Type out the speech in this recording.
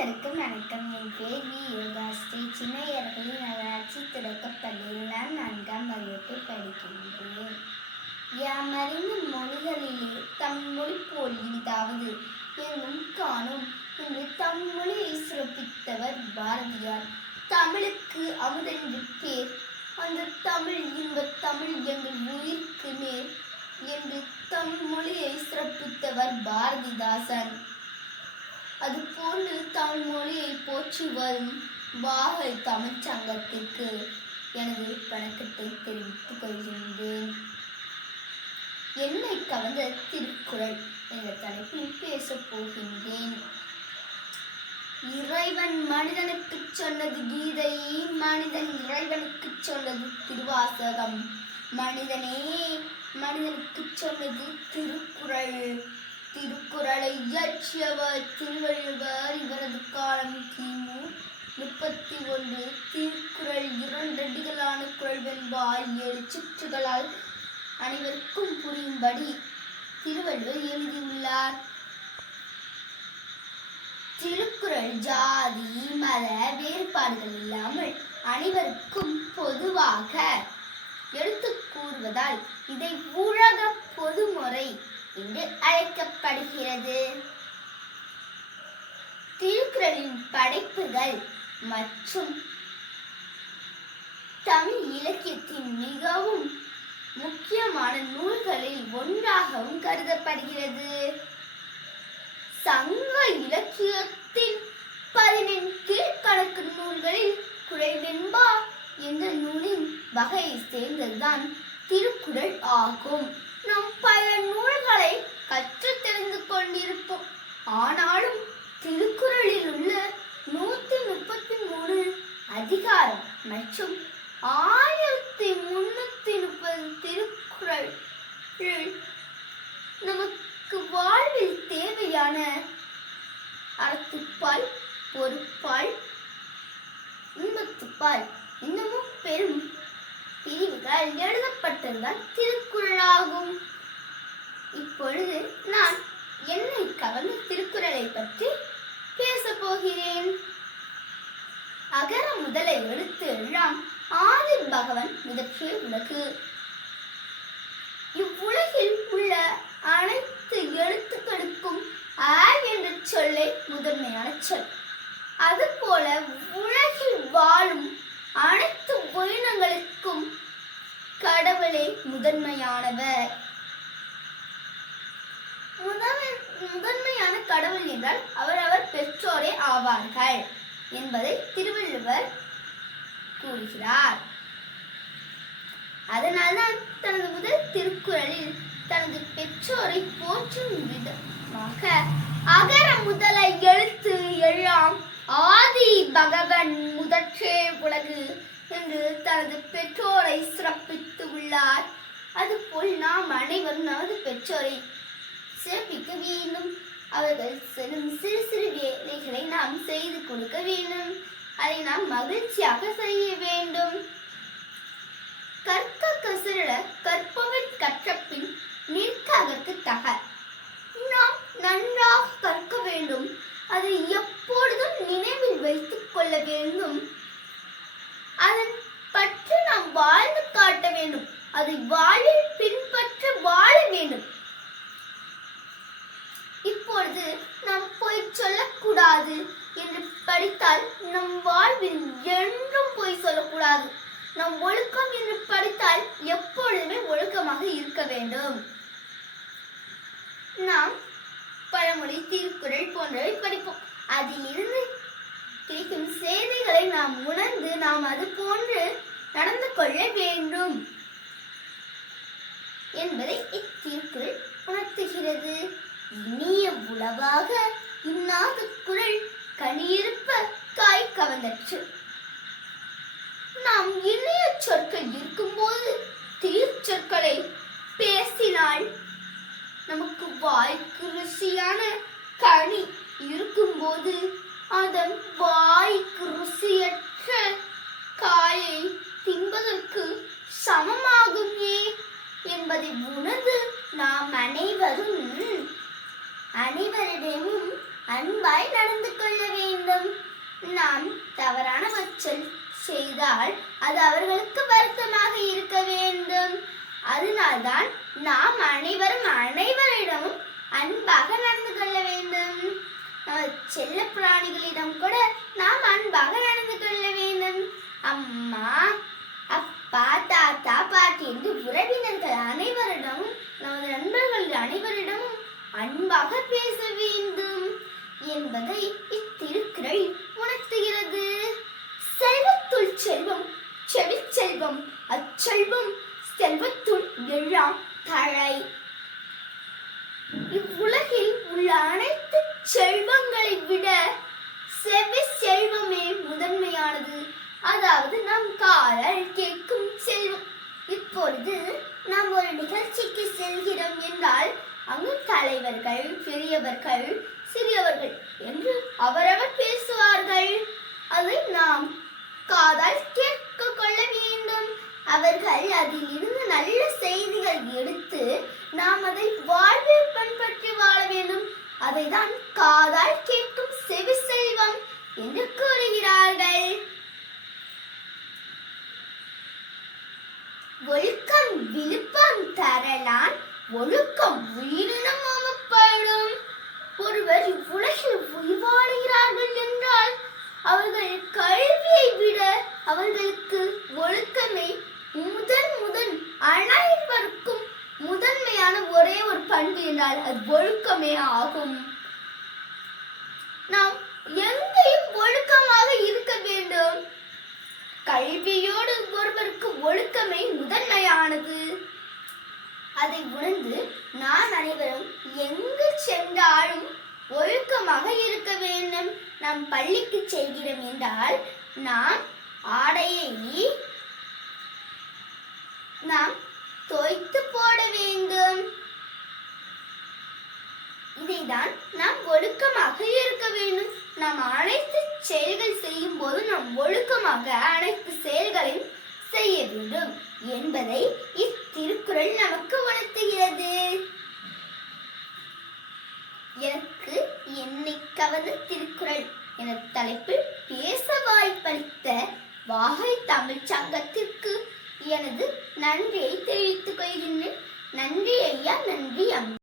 அனைவருக்கும் வணக்கம். என் பேர் வி. யோகாஸ்ரீ. சின்னையர்களின் நகராட்சி தொடக்கப்பள்ளியில் நான் நான்காம் வகுப்பு படிக்கின்றேன். யாமறிந்த மொழிகளிலே தம் மொழி போல் இனிதாவது என்னும் காணும் என்று தம் மொழியை சிறப்பித்தவர் பாரதியார். தமிழுக்கு அமுதென்று பேர் அந்த தமிழ் இன்ப தமிழ் எங்கள் உயிர்க்கு நேர் என்று தம் மொழியை சிறப்பித்தவர் பாரதிதாசன். அதுபோன்று போற்றி வரும் வாகை தமிழ்ச் சங்கத்திற்கு எனது வணக்கத்தை தெரிவித்துக் கொள்கின்றேன். என்னை கவர்ந்த திருக்குறள் என்ற தலைப்பில் பேசப் போகின்றேன். இறைவன் மனிதனுக்கு சொன்னது கீதை மனிதன் இறைவனுக்கு சொன்னது திருவாசகம். மனிதனே மனிதனுக்கு சொன்னது திருக்குறள். திருக்குறளை இயற்றியவர் திருவள்ளுவர். இவரது காலம் கிமு முப்பத்தி ஒன்று திருக்குறள் இரண்டடிகளான குரல் வெண்பால் ஏழு சுற்றுகளால் அனைவருக்கும் புரியும்படி திருவள்ளுவர் எழுதியுள்ளார். திருக்குறள் ஜாதி மத வேறுபாடுகள் இல்லாமல் அனைவருக்கும் பொதுவாக. எடுத்து கூறுவதால் இதை உலக பொதுமுறை என்று அழைக்கப்படுகிறது. திருக்குறளின் படைப்புகள் மற்றும் தமிழ் இலக்கியத்தின் மிகவும் முக்கியமான நூல்களில் ஒன்றாகவும் கருதப்படுகிறது. சங்க இலக்கியத்தின் பதினெண் கீழ்கணக்கு நூல்களில் குறைவென்பா என்ற நூலின் வகையை சேர்ந்ததுதான் திருக்குறள் ஆகும். நம் பல நூல் ஆனாலும் திருக்குறளில் உள்ள நூத்தி முப்பத்தி மூணு அதிகாரம் மற்றும் ஆயிரத்தி முன்னூத்தி முப்பது திருக்குறள் நமக்கு வாழ்வில் தேவையான அறத்துப்பால் பொறுப்பால் இன்பத்துப்பால் இன்னமும் பெரும் பிரிவுகள் எழுதப்பட்டதுதான் திருக்குறளாகும் இப்பொழுது நான் என்னை கவர்ந்த திருக்குறளை பற்றி பேசப் போகிறேன் அகர முதல எழுத்து எல்லாம் ஆதி பகவன் முதற்றிய உலகு இவ்வுலகில் உள்ள அனைத்து எழுத்துக்களுக்கும் அ என்ற சொல்லே முதன்மையான சொல். அதுபோல உலகில் வாழும் அனைத்து உயிரினங்களுக்கும் கடவுளே முதன்மையானவர். முதன்மை முதன்மையான கடவுள் என்றால் அவரவர் பெற்றோரே ஆவார்கள் என்பதை திருவள்ளுவர் கூறுகிறார். அதனால்தான் தனது முதல் திருக்குறளில் தனது பெற்றோரை போற்றும் விதமாக அகர முதல எழுத்து எல்லாம் ஆதி பகவன் முதற்றே உலகு என்று தனது பெற்றோரை சிறப்பித்து உள்ளார். அதுபோல் நாம் அனைவரும் நமது பெற்றோரை சிறப்பிக்க வேண்டும். அவர்கள் செல்லும் சிறு சிறு வேலைகளை நாம் செய்து கொடுக்க வேண்டும். அதை நாம் மகிழ்ச்சியாக செய்ய வேண்டும். வேண்டும் அதன் பற்று நாம் வாழ்ந்து காட்ட வேண்டும். அதை வாழில் பின்பற்ற வாழ வேண்டும். இப்பொழுது நாம் போய் சொல்லக்கூடாது என்று படித்தால் நம் வாழ்வில் என்றும் போய் சொல்லக்கூடாது. நம் ஒழுக்கம் என்று படித்தால் எப்பொழுதுமே ஒழுக்கமாக இருக்க வேண்டும். நாம் பழமொழி திருக்குறள் போன்றவை படிப்போம். அதிலிருந்து கிடைக்கும் செய்திகளை நாம் உணர்ந்து நாம் அது போன்று நடந்து கொள்ள வேண்டும் என்பதை இத்திருக்குறள் உணர்த்துகிறது. இனிய உளவாக இன்னாத குரல் கனியிருப்ப காய் கவர்ந்தற்று நாம் இனிய சொற்கள் இருக்கும்போது தீர்ச்சொற்களை பேசினால் நமக்கு வாய்க்கு ருசியான கனி இருக்கும்போது அதன் வாய்க்கு ருசியற்ற காயை தின்பதற்கு சமமாகுமே என்பதை உணர்ந்து நாம் அனைவரும் அனைவரிடமும் அன்பாய் நடந்து கொள்ள வேண்டும். நாம் தவறான வச்சல் செய்தால் அது அவர்களுக்கு வருத்தமாக இருக்க வேண்டும். அதனால்தான் நாம் அனைவரும் அனைவரிடமும் அன்பாக நடந்து கொள்ள வேண்டும். செல்ல பிராணிகளிடம் கூட நாம் அன்பாக நடந்து கொள்ள வேண்டும். அம்மா அப்பா தாத்தா பாட்டி என்று உறவினர்கள் அனைவரிடமும் நமது நண்பர்கள் அனைவரிடமும் அன்பாக பேச வேண்டும் என்பதை இத்திருக்குறள் உணர்த்துகிறது செல்வத்துள் செல்வம் செவிச்செல்வம் அச்செல்வம் செல்வத்துள் எல்லாம் தழை இவ்வுலகில் உள்ள அனைத்து செல்வங்களை விட செவி செல்வமே முதன்மையானது அதாவது நம் காதல் கேட்கும் செல்வம். இப்பொழுது நாம் ஒரு நிகழ்ச்சிக்கு செல்கிறோம் என்றால் அங்கு தலைவர்கள் பெரியவர்கள் சிறியவர்கள் என்று அவரவர் பேசுவார்கள் அதை நாம் காதால் கேட்க கொள்ள வேண்டும் அவர்கள் அதில் இருந்து நல்ல செய்திகள் எடுத்து நாம் அதை வாழ்வில் பண்பற்றி வாழ வேண்டும் அதை தான் காதால் கேட்கும் செவி செல்வம் என்று கூறுகிறார்கள் ஒழுக்கம் விழுப்பம் தரலான் ஒழுக்கம் உயிரினம் அமப்படும் ஒருவர் இவ்வுலகில் உயிர் வாழுகிறார்கள் என்றால் அவர்கள் கல்வியை விட அவர்களுக்கு ஒழுக்கமே முதன் முதன் அனைவருக்கும் முதன்மையான ஒரே ஒரு பண்பு என்றால் அது ஒழுக்கமே ஆகும் நாம் எங்கேயும் ஒழுக்கமாக இருக்க வேண்டும் கல்வியோடு ஒருவருக்கு ஒழுக்கமே முதன்மையானது அதை உணர்ந்து நான் அனைவரும் எங்கு சென்றாலும் ஒழுக்கமாக இருக்க வேண்டும். நாம் பள்ளிக்கு செல்கிறோம் என்றால் நாம் ஆடையை நாம் தோய்த்து போட வேண்டும். இதைதான் நாம் ஒழுக்கமாக இருக்க வேண்டும். நாம் அனைத்து செயல்கள் செய்யும் போது நாம் ஒழுக்கமாக அனைத்து செயல்களையும் செய்ய வேண்டும் என்பதை இத்திருக்குறள் நமக்கு உணர்த்துகிறது. எனக்கு திருக்குறள் என தலைப்பில் பேச வாய்ப்பளித்த வாகை தமிழ் சங்கத்திற்கு எனது நன்றியை தெரிவித்துக் கொள்கின்றேன். நன்றி ஐயா நன்றி அம்மா.